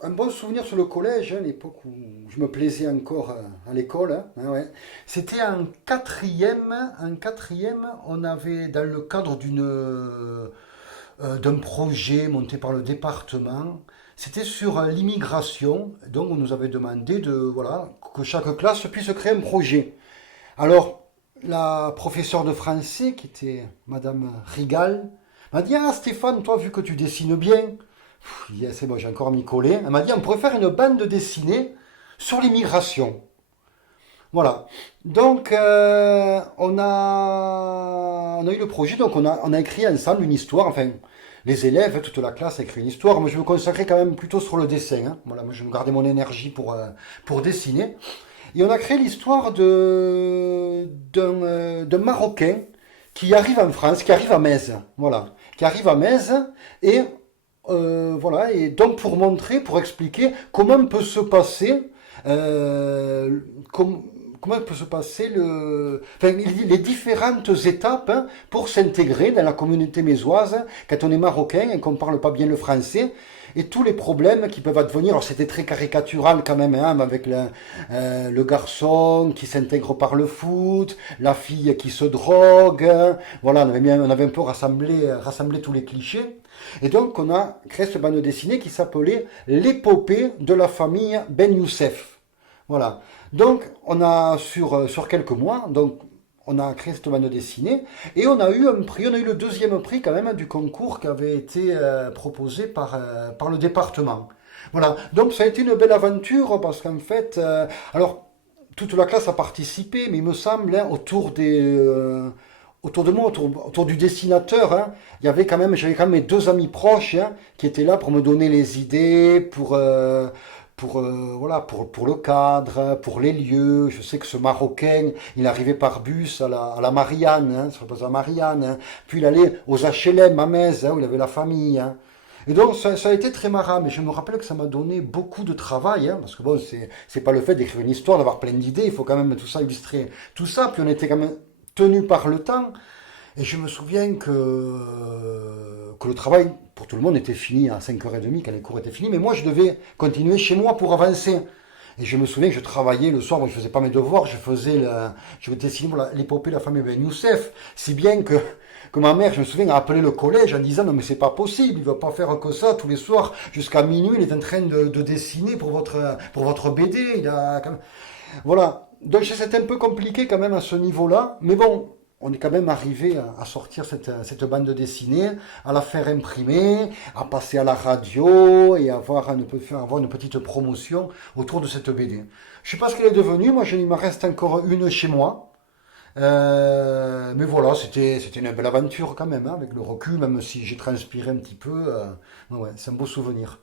Un bon souvenir sur le collège, hein, l'époque où je me plaisais encore à l'école. Ouais. C'était en quatrième, on avait, dans le cadre d'un projet monté par le département, c'était sur l'immigration. Donc on nous avait demandé voilà, que chaque classe puisse créer un projet. Alors, la professeure de français, qui était Madame Rigal, m'a dit: Ah Stéphane, toi, vu que tu dessines bien, c'est bon, j'ai encore m'y coller. Elle m'a dit: On pourrait faire une bande dessinée sur l'immigration. Voilà. Donc, on a eu le projet, donc on a écrit ensemble une histoire. Enfin, les élèves, toute la classe a écrit une histoire. Moi, je me consacrais quand même plutôt sur le dessin, hein. Voilà, moi, je me gardais mon énergie pour dessiner. Et on a créé l'histoire d'un Marocain qui arrive en France, qui arrive à Metz, voilà, qui arrive à Metz, et voilà, et donc pour montrer, pour expliquer comment peut se passer, euh, com- comment peut se passer enfin, les différentes étapes, hein, pour s'intégrer dans la communauté mésoise quand on est marocain et qu'on ne parle pas bien le français, et tous les problèmes qui peuvent advenir. Alors c'était très caricatural quand même, hein, avec le garçon qui s'intègre par le foot, la fille qui se drogue, hein. Voilà, on avait un peu rassemblé tous les clichés. Et donc on a créé ce bande dessinée qui s'appelait L'épopée de la famille Ben Youssef. Voilà. Donc on a sur quelques mois, donc on a créé cette bande dessinée et on a eu un prix, on a eu le deuxième prix quand même du concours qui avait été proposé par le département. Voilà, donc ça a été une belle aventure parce qu'en fait, alors toute la classe a participé, mais il me semble, hein, autour de moi, autour du dessinateur, hein, j'avais quand même mes deux amis proches, hein, qui étaient là pour me donner les idées, voilà, pour le cadre, pour les lieux. Je sais que ce Marocain, il arrivait par bus à la Marianne, hein, sur le place de la Marianne, hein. Puis il allait aux HLM à Metz, hein, où il avait la famille, hein. Et donc ça a été très marrant, mais je me rappelle que ça m'a donné beaucoup de travail, hein, parce que bon, c'est pas le fait d'écrire une histoire, d'avoir plein d'idées, il faut quand même tout ça illustrer, tout ça, puis on était quand même tenu par le temps, et je me souviens que le travail pour tout le monde était fini à 5h30 quand les cours étaient finis, mais moi je devais continuer chez moi pour avancer. Et je me souviens que je travaillais le soir, moi je faisais pas mes devoirs, je dessinais pour l'épopée de la famille Ben Youssef, si bien que ma mère, je me souviens, a appelé le collège en disant: Non mais c'est pas possible, il va pas faire que ça tous les soirs jusqu'à minuit, il est en train de dessiner pour votre BD, Voilà, donc c'était un peu compliqué quand même à ce niveau-là, mais bon, on est quand même arrivé à sortir cette bande dessinée, à la faire imprimer, à passer à la radio et avoir une petite promotion autour de cette BD. Je sais pas ce qu'elle est devenue, moi il me reste encore une chez moi. Mais voilà, c'était une belle aventure quand même, hein, avec le recul, même si j'ai transpiré un petit peu. Ouais, c'est un beau souvenir.